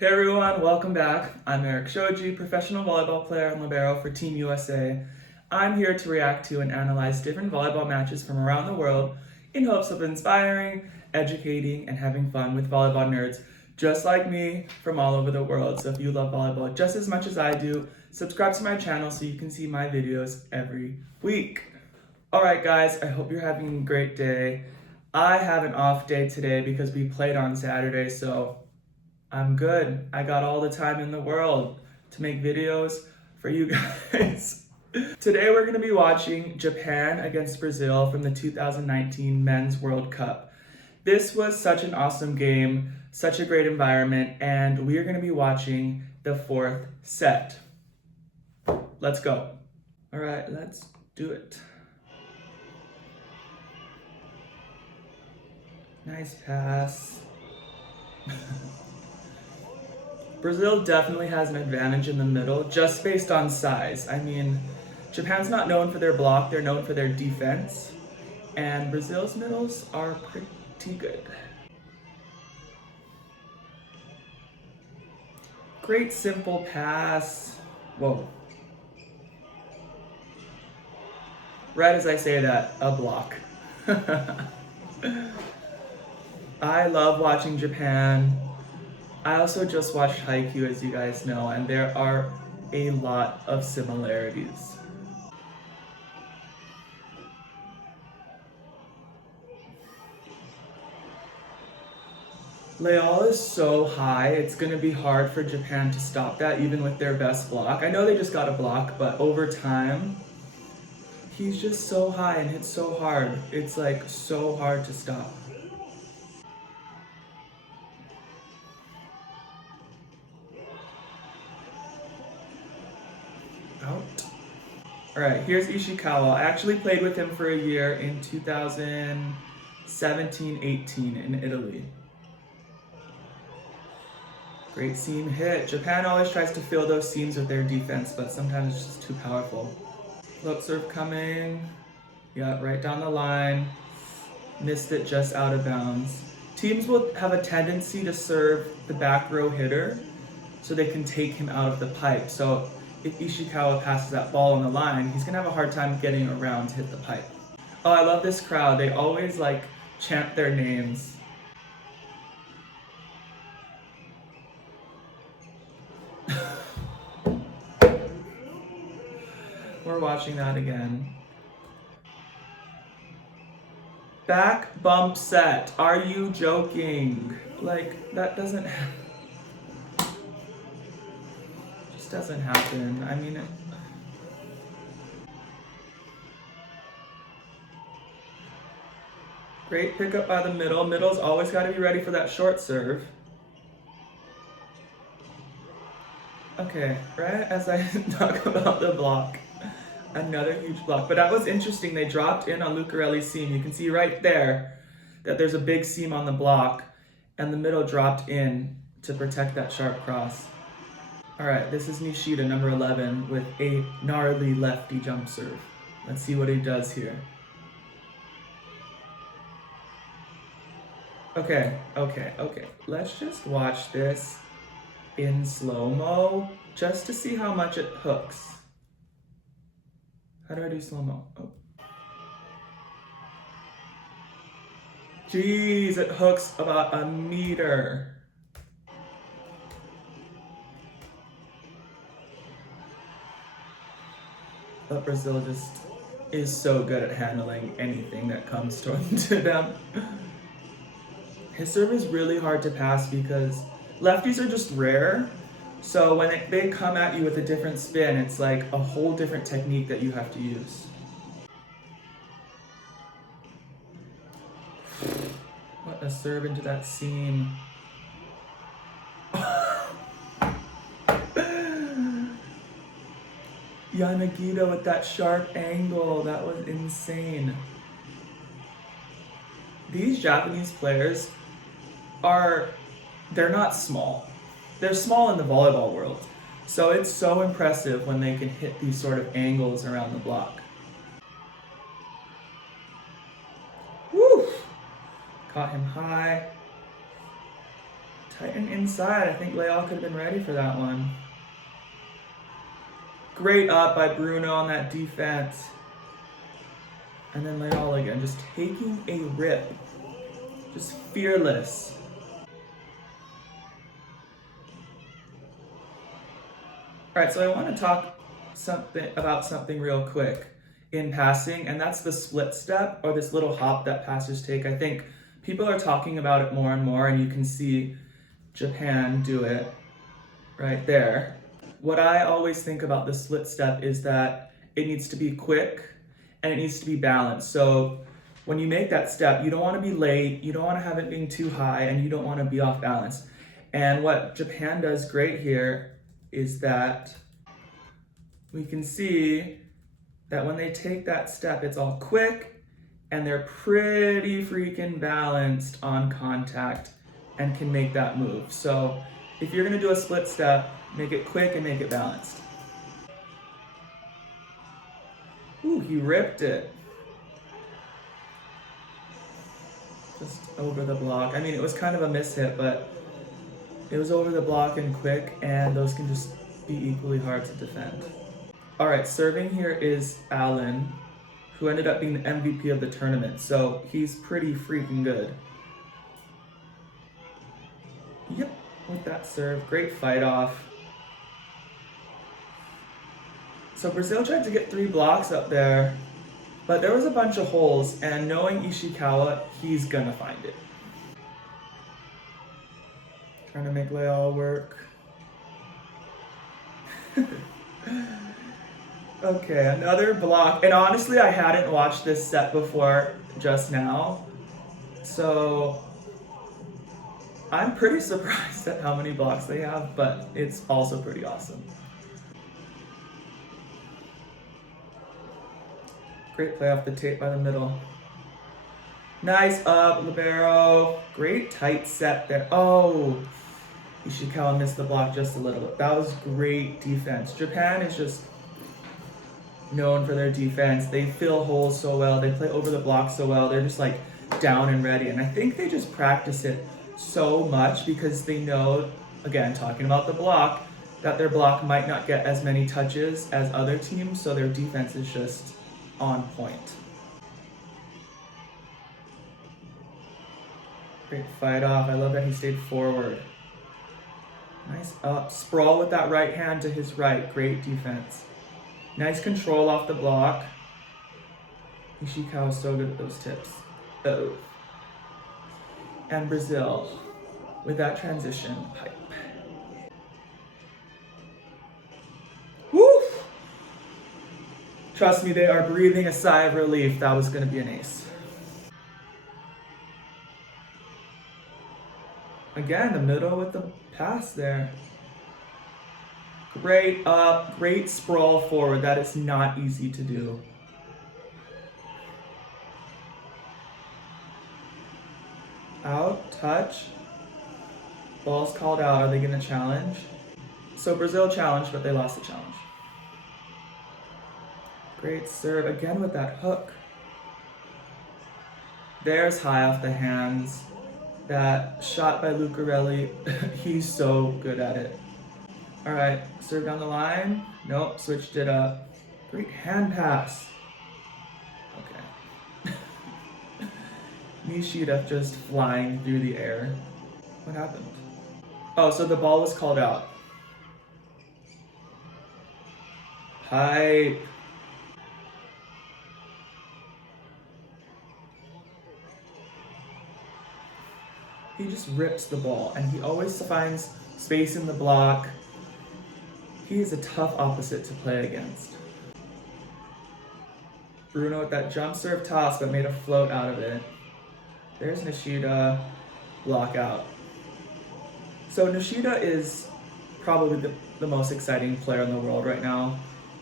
Hey everyone, welcome back. I'm Erik Shoji, professional volleyball player and Libero for Team USA. I'm here to react to and analyze different volleyball matches from around the world in hopes of inspiring, educating, and having fun with volleyball nerds just like me from all over the world. So if you love volleyball just as much as I do, subscribe to my channel so you can see my videos every week. Alright guys, I hope you're having a great day. I have an off day today because we played on Saturday, so I'm good. I got all the time in the world to make videos for you guys. Today we're going to be watching Japan against Brazil from the 2019 Men's World Cup. This was such an awesome game, such a great environment, and we are going to be watching the fourth set. Let's go. All right, let's do it. Nice pass. Brazil definitely has an advantage in the middle, just based on size. I mean, Japan's not known for their block, they're known for their defense. And Brazil's middles are pretty good. Great simple pass. Whoa. Right as I say that, a block. I love watching Japan. I also just watched Haikyuu, as you guys know, and there are a lot of similarities. Leal is so high, it's going to be hard for Japan to stop that, even with their best block. I know they just got a block, but over time, he's just so high and hits so hard. It's like so hard to stop. Out. Alright, here's Ishikawa. I actually played with him for a year in 2017-18 in Italy. Great seam hit. Japan always tries to fill those seams with their defense, but sometimes it's just too powerful. Float serve coming. Yeah, right down the line. Missed it just out of bounds. Teams will have a tendency to serve the back row hitter so they can take him out of the pipe. So if Ishikawa passes that ball on the line, he's gonna have a hard time getting around to hit the pipe. Oh, I love this crowd. They always like chant their names. We're watching that again. Back bump set. Are you joking? Like, that doesn't just doesn't happen. I mean, great pickup by the middle. Middle's always got to be ready for that short serve. Okay, right as I talk about the block. Another huge block. But that was interesting. They dropped in on Lucarelli's seam. You can see right there that there's a big seam on the block, and the middle dropped in to protect that sharp cross. All right, this is Nishida, number 11, with a gnarly lefty jump serve. Let's see what he does here. Okay. Let's just watch this in slow-mo just to see how much it hooks. How do I do slow-mo? Oh. Jeez, it hooks about a meter. But Brazil just is so good at handling anything that comes to them. His serve is really hard to pass because lefties are just rare. So when they come at you with a different spin, it's like a whole different technique that you have to use. What a serve into that seam. Yanagita with that sharp angle, that was insane. These Japanese players they're not small. They're small in the volleyball world. So it's so impressive when they can hit these sort of angles around the block. Woo! Caught him high. Tighten inside. I think Leal could have been ready for that one. Great up by Bruno on that defense. And then Leal again, just taking a rip. Just fearless. All right, so I want to talk about something real quick in passing, and that's the split step, or this little hop that passers take. I think people are talking about it more and more, and you can see Japan do it right there. What I always think about the split step is that it needs to be quick and it needs to be balanced. So when you make that step, you don't want to be late, you don't want to have it being too high, and you don't want to be off balance. And what Japan does great here is that we can see that when they take that step, it's all quick and they're pretty freaking balanced on contact and can make that move. So if you're gonna do a split step, make it quick and make it balanced. Ooh, he ripped it. Just over the block. I mean, it was kind of a miss hit, but it was over the block and quick, and those can just be equally hard to defend. All right, serving here is Allen, who ended up being the MVP of the tournament, so he's pretty freaking good. Yep, with that serve, great fight off. So Brazil tried to get 3 blocks up there, but there was a bunch of holes, and knowing Ishikawa, he's gonna find it. Trying to make Leal work. Okay, another block. And honestly, I hadn't watched this set before just now. So I'm pretty surprised at how many blocks they have, but it's also pretty awesome. Great play off the tape by the middle. Nice up, Libero. Great tight set there. Oh, Ishikawa missed the block just a little bit. That was great defense. Japan is just known for their defense. They fill holes so well. They play over the block so well. They're just like down and ready. And I think they just practice it so much because they know, again, talking about the block, that their block might not get as many touches as other teams. So their defense is just on point. Great fight off. I love that he stayed forward. Nice up. Sprawl with that right hand to his right. Great defense. Nice control off the block. Ishikawa is so good at those tips. Oh. And Brazil with that transition pipe. Woo! Trust me, they are breathing a sigh of relief. That was going to be an ace. Again, the middle with the pass there. Great up, great sprawl forward. That is not easy to do. Out, touch. Ball's called out. Are they going to challenge? So Brazil challenged, but they lost the challenge. Great serve, again with that hook. There's high off the hands. That shot by Lucarelli, he's so good at it. All right, serve down the line. Nope, switched it up. Great hand pass. Okay. Nishida just flying through the air. What happened? Oh, so the ball was called out. Hype. He just rips the ball, and he always finds space in the block. He is a tough opposite to play against. Bruno with that jump serve toss, but made a float out of it. There's Nishida, block out. So Nishida is probably the most exciting player in the world right now.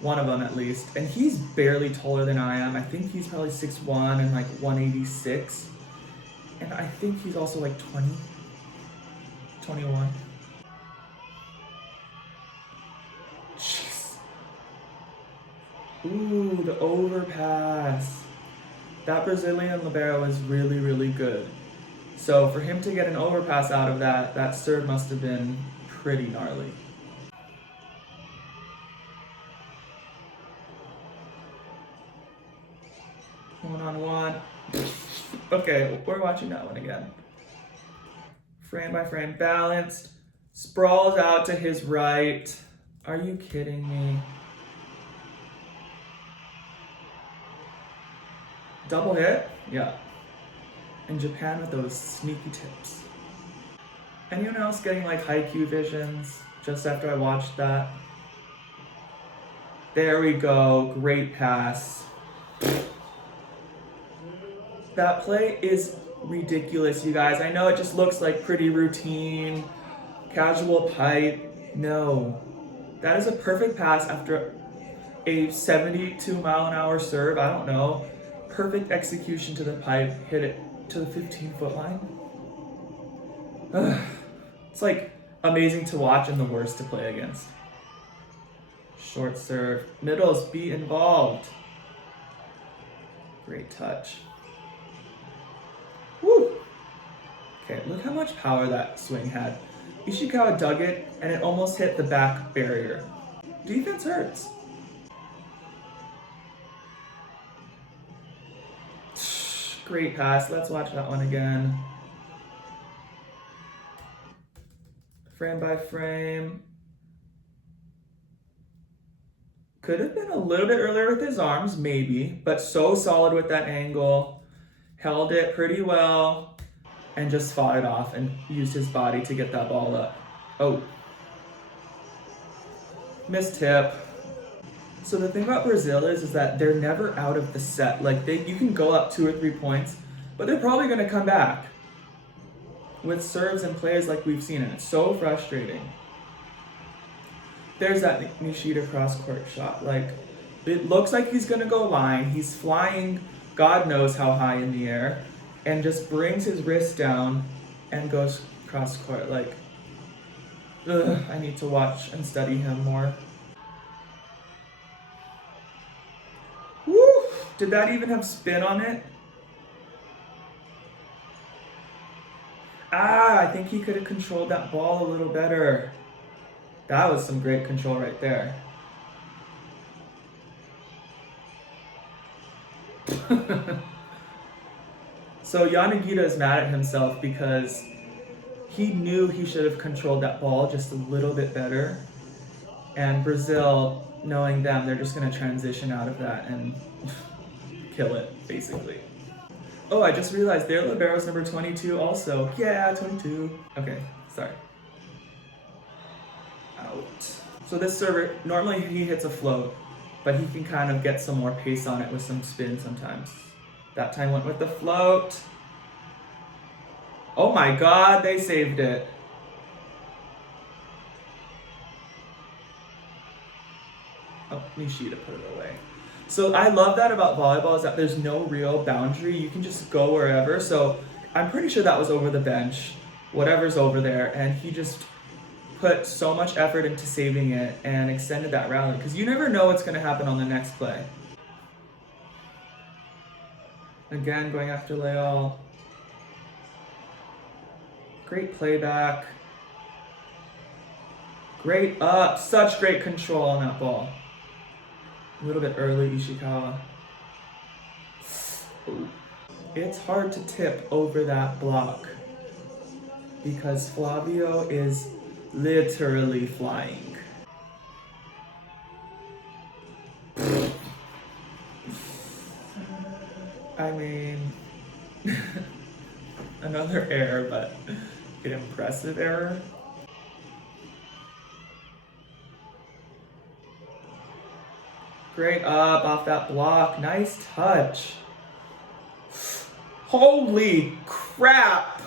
One of them at least. And he's barely taller than I am. I think he's probably 6'1" and like 186. And I think he's also like 20, 21. Jeez. Ooh, the overpass. That Brazilian libero is really, really good. So for him to get an overpass out of that, that serve must have been pretty gnarly. One-on-one. Okay, we're watching that one again. Frame by frame, balanced. Sprawls out to his right. Are you kidding me? Double hit? Yeah. In Japan with those sneaky tips. Anyone else getting like haiku visions just after I watched that? There we go, great pass. That play is ridiculous, you guys. I know it just looks like pretty routine, casual pipe. No, that is a perfect pass after a 72-mile-an-hour serve. I don't know. Perfect execution to the pipe, hit it to the 15-foot line. It's like amazing to watch and the worst to play against. Short serve, middles, be involved. Great touch. Woo! Okay, look how much power that swing had. Ishikawa dug it and it almost hit the back barrier. Defense hurts. Great pass. Let's watch that one again. Frame by frame. Could have been a little bit earlier with his arms, maybe, but so solid with that angle. Held it pretty well and just fought it off and used his body to get that ball up. Oh. Missed tip. So the thing about Brazil is that they're never out of the set. Like you can go up 2 or 3 points, but they're probably going to come back with serves and plays like we've seen, and it's so frustrating. There's that Nishida cross-court shot. Like, it looks like he's going to go line. He's flying God knows how high in the air and just brings his wrist down and goes cross-court. Like, I need to watch and study him more. Woo! Did that even have spin on it? I think he could have controlled that ball a little better. That was some great control right there. So Yanagita is mad at himself because he knew he should have controlled that ball just a little bit better. And Brazil, knowing them, they're just going to transition out of that and kill it, basically. Oh, I just realized their Libero's number 22 also. Yeah, 22. Okay, sorry. Out. So this server, normally he hits a float, but he can kind of get some more pace on it with some spin sometimes. That time went with the float. Oh my God, they saved it. Oh, Nishida put it away. So I love that about volleyball is that there's no real boundary. You can just go wherever. So I'm pretty sure that was over the bench, whatever's over there, and he just put so much effort into saving it and extended that rally because you never know what's going to happen on the next play. Again, going after Leal. Great playback. Great up. Such great control on that ball. A little bit early, Ishikawa. Ooh. It's hard to tip over that block because Flavio is literally flying. I mean, another error, but an impressive error. Great up off that block. Nice touch. Holy crap.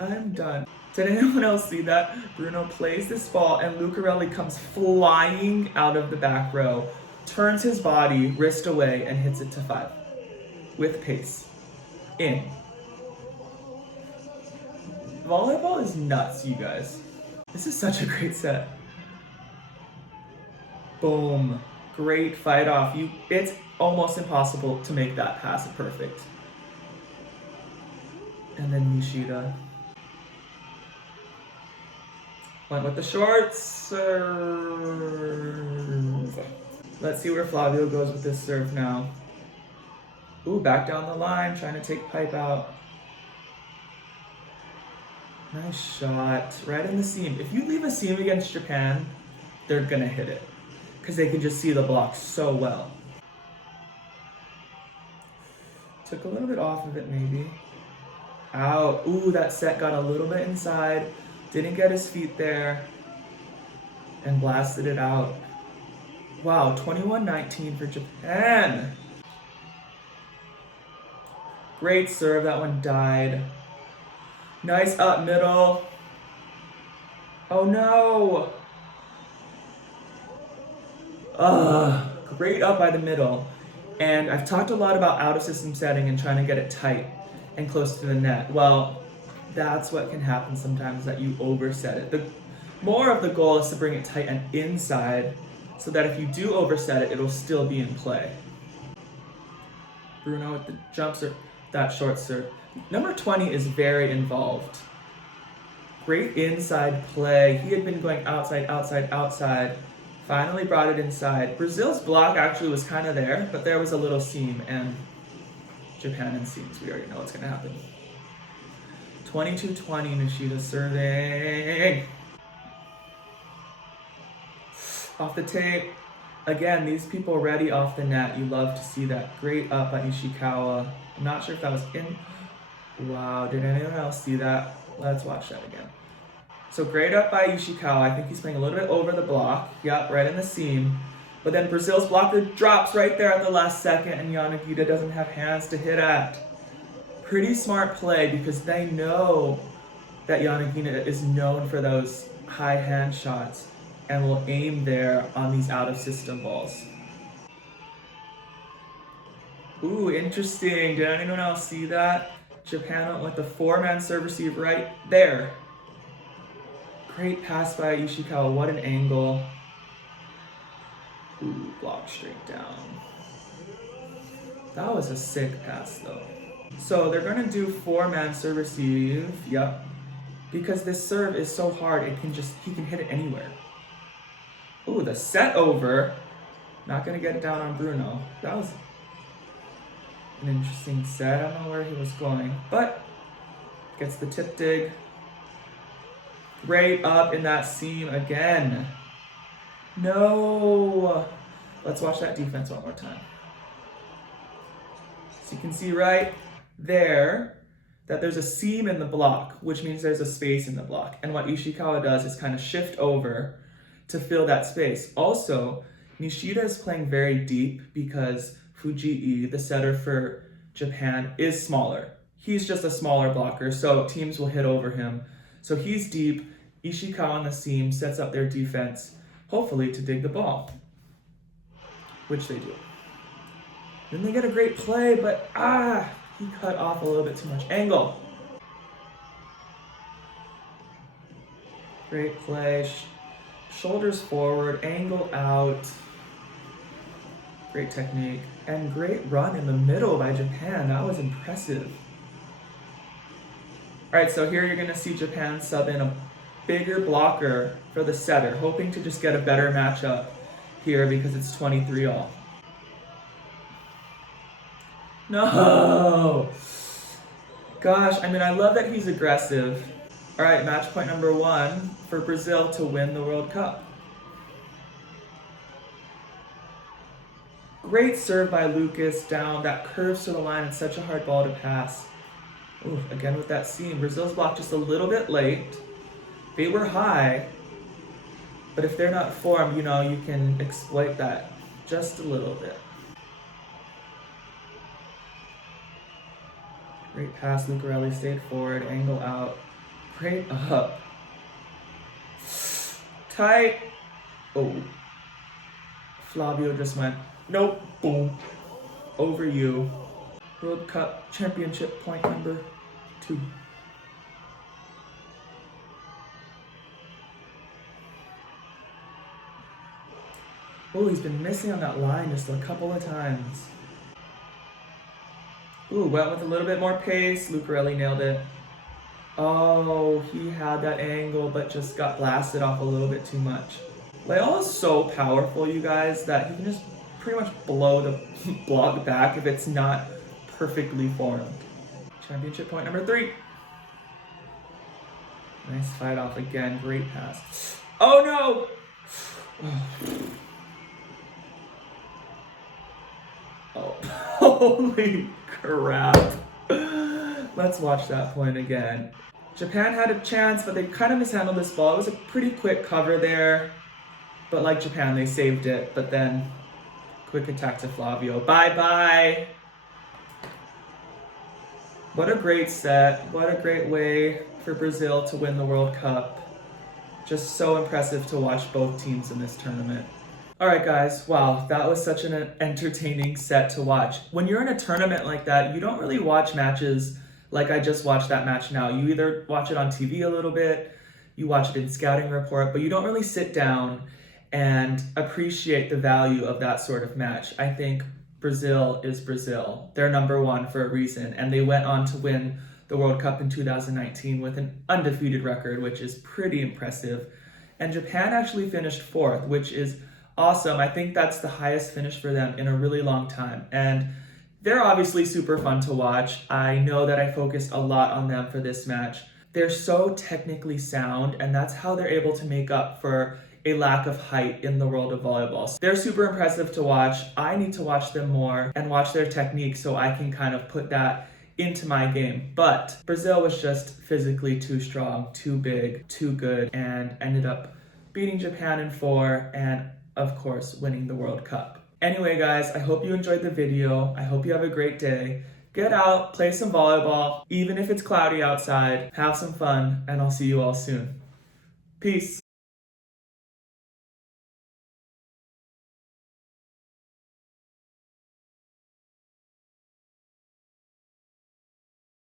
I'm done. Did anyone else see that? Bruno plays this ball and Lucarelli comes flying out of the back row, turns his body, wrist away, and hits it to 5. With pace. In. Volleyball is nuts, you guys. This is such a great set. Boom. Great fight off. It's almost impossible to make that pass perfect. And then Nishida went with the short serve. Let's see where Flavio goes with this serve now. Ooh, back down the line, trying to take pipe out. Nice shot, right in the seam. If you leave a seam against Japan, they're gonna hit it because they can just see the block so well. Took a little bit off of it maybe. Out, ooh, that set got a little bit inside. Didn't get his feet there and blasted it out. Wow, 21-19 for Japan. Great serve, that one died. Nice up middle. Oh no! Great up by the middle. And I've talked a lot about out of system setting and trying to get it tight and close to the net. Well, that's what can happen sometimes, that you overset it. The more of the goal is to bring it tight and inside so that if you do overset it, it'll still be in play. Bruno with the jump serve, that short serve. Number 20 is very involved. Great inside play. He had been going outside, outside, outside. Finally brought it inside. Brazil's block actually was kind of there, but there was a little seam, and Japan and seams, we already know what's going to happen. 22-20, Nishida serving. Off the tape. Again, these people ready off the net. You love to see that. Great up by Ishikawa. I'm not sure if that was in. Wow, did anyone else see that? Let's watch that again. So great up by Ishikawa. I think he's playing a little bit over the block. Yep, right in the seam. But then Brazil's blocker drops right there at the last second, and Yanagita doesn't have hands to hit at. Pretty smart play because they know that Yanagita is known for those high hand shots and will aim there on these out-of-system balls. Ooh, interesting. Did anyone else see that? Japan went with the four-man serve receive right there. Great pass by Ishikawa. What an angle. Ooh, blocked straight down. That was a sick pass, though. So they're going to do four-man serve receive. Yep. Because this serve is so hard, he can hit it anywhere. Ooh, the set over. Not going to get it down on Bruno. That was an interesting set. I don't know where he was going, but gets the tip dig. Great up in that seam again. No. Let's watch that defense one more time. So you can see right there that there's a seam in the block, which means there's a space in the block. And what Ishikawa does is kind of shift over to fill that space. Also, Nishida is playing very deep because Fujii, the setter for Japan, is smaller. He's just a smaller blocker, so teams will hit over him. So he's deep. Ishikawa on the seam sets up their defense, hopefully to dig the ball, which they do. Then they get a great play, but he cut off a little bit too much angle. Great play. Shoulders forward, angle out. Great technique. And great run in the middle by Japan. That was impressive. All right, so here you're going to see Japan sub in a bigger blocker for the setter, hoping to just get a better matchup here because it's 23-all. No! Gosh, I mean, I love that he's aggressive. All right, match point number 1 for Brazil to win the World Cup. Great serve by Lucas down. That curves to the line. It's such a hard ball to pass. Ooh, again with that seam. Brazil's blocked just a little bit late. They were high, but if they're not formed, you can exploit that just a little bit. Great pass, Lucarelli stayed forward, angle out. Great up. Tight. Oh. Flavio just went, nope, boom. Over you. World Cup Championship point number 2. Oh, he's been missing on that line just a couple of times. Ooh, went with a little bit more pace. Lucarelli nailed it. Oh, he had that angle, but just got blasted off a little bit too much. Leal is so powerful, you guys, that he can just pretty much blow the block back if it's not perfectly formed. Championship point number 3. Nice fight off again. Great pass. Oh no! Oh, holy crap. Let's watch that point again. Japan had a chance, but they kind of mishandled this ball. It was a pretty quick cover there. But like Japan, they saved it. But then, quick attack to Flavio. Bye-bye! What a great set. What a great way for Brazil to win the World Cup. Just so impressive to watch both teams in this tournament. Alright guys, wow, that was such an entertaining set to watch. When you're in a tournament like that, you don't really watch matches like I just watched that match now. You either watch it on TV a little bit, you watch it in scouting report, but you don't really sit down and appreciate the value of that sort of match. I think Brazil is Brazil. They're number 1 for a reason, and they went on to win the World Cup in 2019 with an undefeated record, which is pretty impressive. And Japan actually finished 4th, which is awesome. I think that's the highest finish for them in a really long time. And they're obviously super fun to watch. I know that I focused a lot on them for this match. They're so technically sound, and that's how they're able to make up for a lack of height in the world of volleyball. They're super impressive to watch. I need to watch them more and watch their technique so I can kind of put that into my game. But Brazil was just physically too strong, too big, too good, and ended up beating Japan in 4 and, of course, winning the World Cup. Anyway, guys, I hope you enjoyed the video. I hope you have a great day. Get out, play some volleyball, even if it's cloudy outside. Have some fun, and I'll see you all soon. Peace.